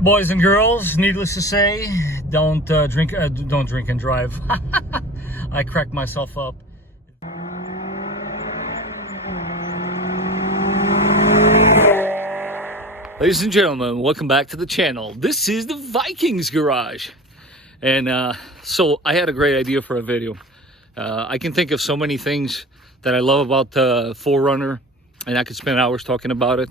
Boys and girls, needless to say, don't drink and drive. I cracked myself up. Ladies and gentlemen, welcome back to the channel. This is the Vikings garage. And so I had a great idea for a video. I can think of so many things that I love about 4Runner, and I could spend hours talking about it.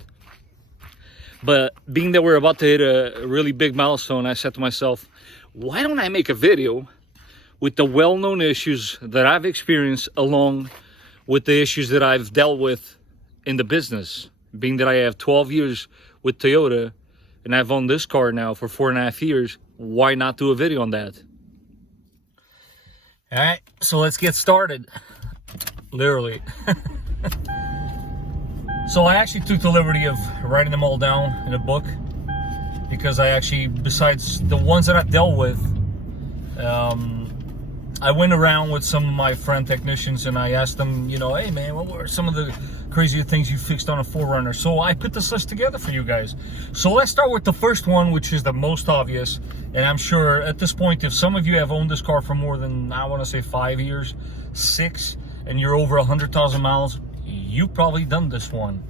But being that we're about to hit a really big milestone, I said to myself, why don't I make a video with the well-known issues that I've experienced along with the issues that I've dealt with in the business? Being that I have 12 years with Toyota and I've owned this car now for 4.5 years, why not do a video on that? All right, so let's get started. Literally. So I actually took the liberty of writing them all down in a book, because I actually, besides the ones that I've dealt with, I went around with some of my friend technicians and I asked them, you know, hey man, what were some of the crazier things you fixed on a 4Runner? So I put this list together for you guys. So let's start with the first one, which is the most obvious. And I'm sure at this point, if some of you have owned this car for more than, I want to say 5 years, 6, and you're over 100,000 miles, you've probably done this one.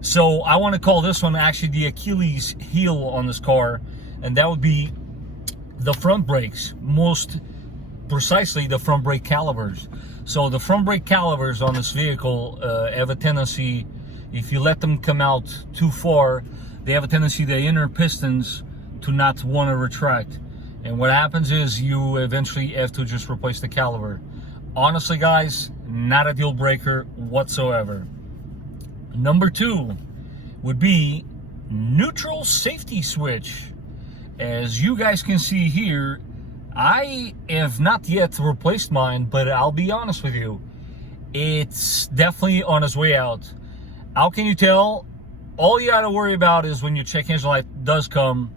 So I want to call this one actually the Achilles heel on this car, and that would be the front brakes, most precisely the front brake calipers. So the front brake calipers on this vehicle have a tendency, if you let them come out too far, they have a tendency, the inner pistons, to not want to retract. And what happens is you eventually have to just replace the caliper. Honestly guys, not a deal breaker whatsoever. Number 2 would be neutral safety switch. As you guys can see here, I have not yet replaced mine, but I'll be honest with you, it's definitely on its way out. How can you tell? All you gotta worry about is when your check engine light does come,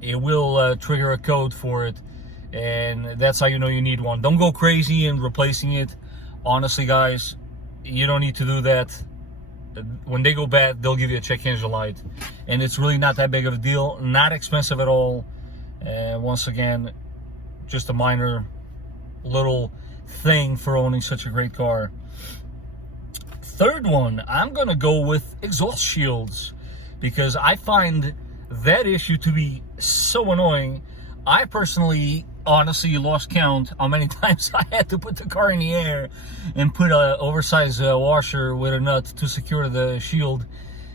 it will trigger a code for it, and that's how you know you need one. Don't go crazy in replacing it. Honestly guys, you don't need to do that. When they go bad, they'll give you a check engine light, and it's really not that big of a deal, not expensive at all. Once again, just a minor little thing for owning such a great car. Third one, I'm gonna go with exhaust shields, because I find that issue to be so annoying. I personally honestly lost count how many times I had to put the car in the air and put an oversized washer with a nut to secure the shield.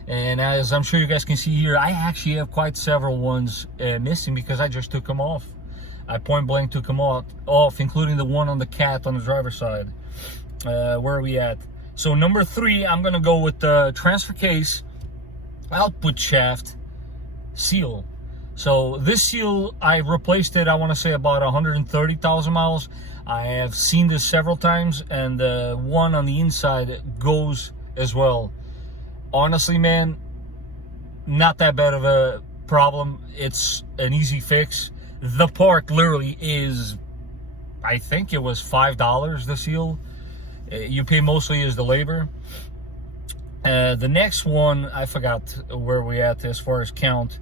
And as I'm sure you guys can see here, I actually have quite several ones missing because I just took them off. I point blank took them off, including the one on the cat on the driver's side. Where are we at? So number 3, I'm gonna go with the transfer case output shaft seal. So this seal, I replaced it, I want to say about 130,000 miles. I have seen this several times, and the one on the inside goes as well. Honestly, man, not that bad of a problem. It's an easy fix. The part literally is, I think it was $5, the seal. You pay mostly is the labor. The next one, I forgot where we at as far as count,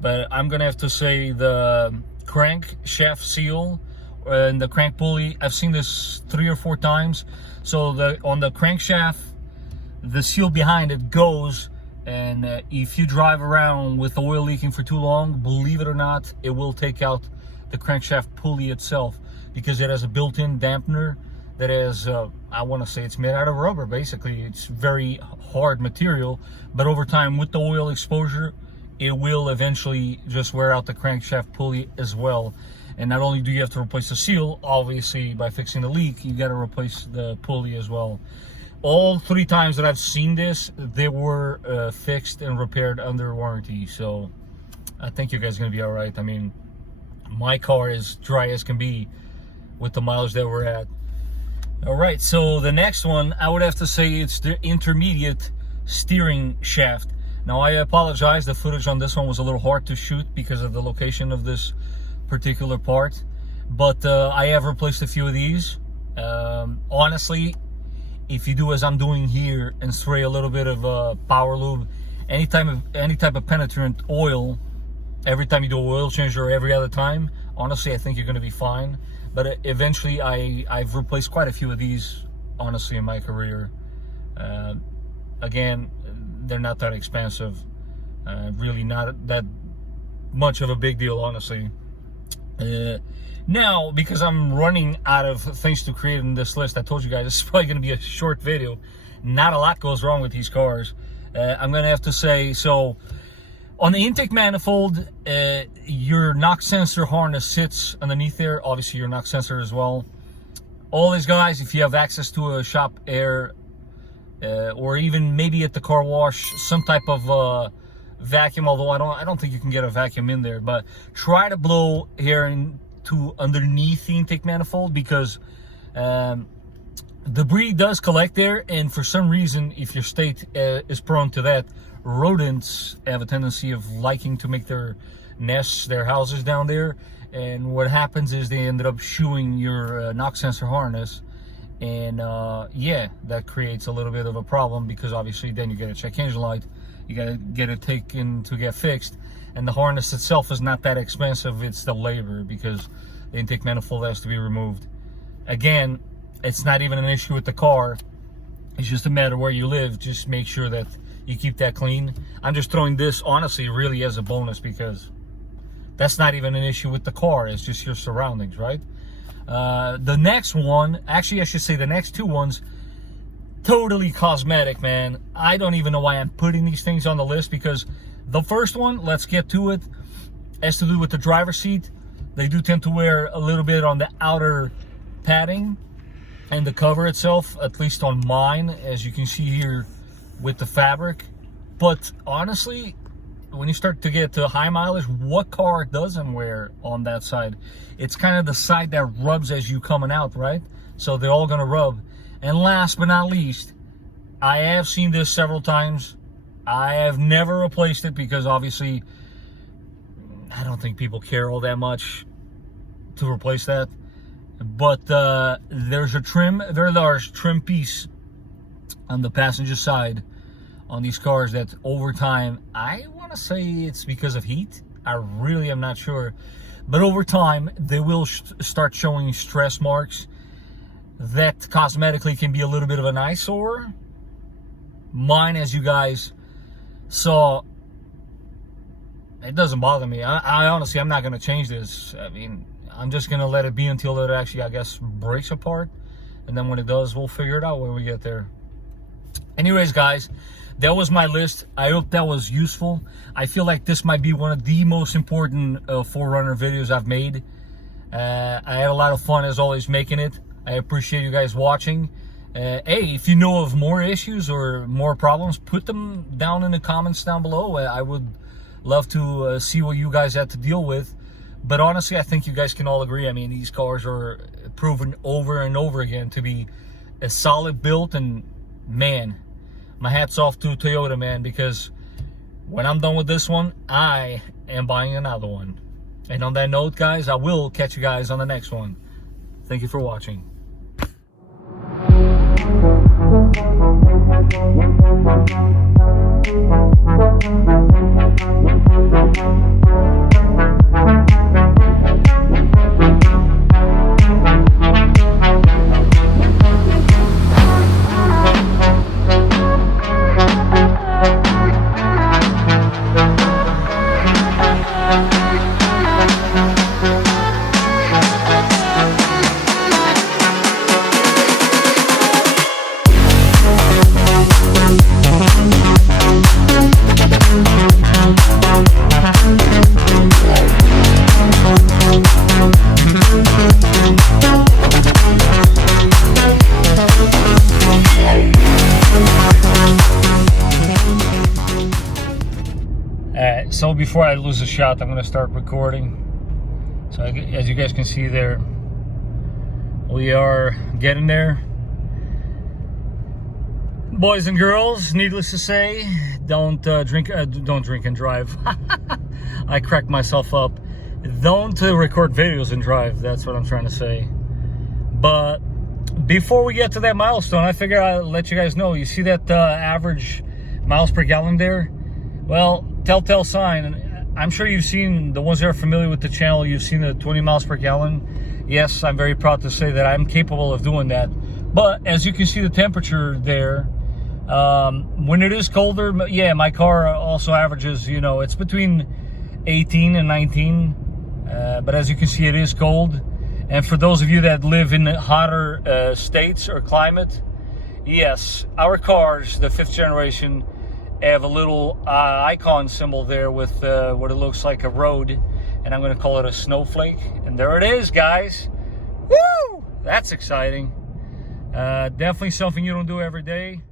but I'm gonna have to say the crankshaft seal and the crank pulley. I've seen this 3 or 4 times. So on the crankshaft, the seal behind it goes, and if you drive around with oil leaking for too long, believe it or not, it will take out the crankshaft pulley itself, because it has a built-in dampener that is, I want to say it's made out of rubber. Basically, it's very hard material, but over time with the oil exposure, it will eventually just wear out the crankshaft pulley as well. And not only do you have to replace the seal, obviously by fixing the leak, you got to replace the pulley as well. All 3 times that I've seen this, they were fixed and repaired under warranty. So I think you guys are going to be all right. I mean, my car is dry as can be with the mileage that we're at. All right, so the next one, I would have to say it's the intermediate steering shaft. Now, I apologize, the footage on this one was a little hard to shoot because of the location of this particular part, but I have replaced a few of these. Honestly, if you do as I'm doing here and spray a little bit of power lube, any type of penetrant oil every time you do an oil change or every other time, honestly, I think you're going to be fine. But eventually, I've replaced quite a few of these, honestly, in my career. Again, they're not that expensive. Really not that much of a big deal, honestly. Now, because I'm running out of things to create in this list, I told you guys this is probably going to be a short video. Not a lot goes wrong with these cars. I'm going to have to say, so on the intake manifold, your knock sensor harness sits underneath there. Obviously, your knock sensor as well. All these guys, if you have access to a shop air, or even maybe at the car wash, some type of vacuum, although I don't think you can get a vacuum in there, but try to blow air into underneath the intake manifold, because debris does collect there, and for some reason, if your state is prone to that, rodents have a tendency of liking to make their nests, their houses down there, and what happens is they ended up chewing your knock sensor harness, and yeah, that creates a little bit of a problem, because obviously then you get a check engine light, you got to get it taken to get fixed, and the harness itself is not that expensive. It's the labor, because the intake manifold has to be removed. Again, it's not even an issue with the car, it's just a matter where you live. Just make sure that you keep that clean. I'm just throwing this honestly really as a bonus, because that's not even an issue with the car, it's just your surroundings, right? The next one, actually I should say the next two ones, totally cosmetic, man. I don't even know why I'm putting these things on the list, because the first one, let's get to it, has to do with the driver's seat. They do tend to wear a little bit on the outer padding and the cover itself, at least on mine, as you can see here with the fabric. But honestly, when you start to get to high mileage, what car doesn't wear on that side? It's kind of the side that rubs as you coming out, right? So they're all gonna rub. And last but not least, I have seen this several times. I have never replaced it, because obviously I don't think people care all that much to replace that. But there's a very large trim piece on the passenger side on these cars that over time, I want to say it's because of heat. I really am not sure. But over time, they will start showing stress marks that cosmetically can be a little bit of an eyesore. Mine, as you guys saw, it doesn't bother me. I honestly, I'm not going to change this. I mean, I'm just going to let it be until it actually, I guess, breaks apart. And then when it does, we'll figure it out when we get there. Anyways, guys, that was my list. I hope that was useful. I feel like this might be one of the most important 4Runner videos I've made. I had a lot of fun, as always, making it. I appreciate you guys watching. Hey, if you know of more issues or more problems, put them down in the comments down below. I would love to see what you guys had to deal with. But honestly, I think you guys can all agree. I mean, these cars are proven over and over again to be a solid built, and man, my hat's off to Toyota, man, because when I'm done with this one, I am buying another one. And on that note, guys, I will catch you guys on the next one. Thank you for watching. So before I lose a shot, I'm going to start recording. So as you guys can see there, we are getting there. Boys and girls, needless to say, don't drink and drive. I cracked myself up. Don't record videos and drive. That's what I'm trying to say. But before we get to that milestone, I figure I'll let you guys know. You see that average miles per gallon there? Well, telltale sign, I'm sure you've seen, the ones that are familiar with the channel, you've seen the 20 miles per gallon. Yes, I'm very proud to say that I'm capable of doing that. But as you can see the temperature there, when it is colder, yeah, my car also averages, you know, it's between 18 and 19. But as you can see, it is cold. And for those of you that live in hotter states or climate, yes, our cars, the 5th generation, have a little icon symbol there with what it looks like a road, and I'm going to call it a snowflake. And there it is, guys. Woo! That's exciting. Definitely something you don't do every day.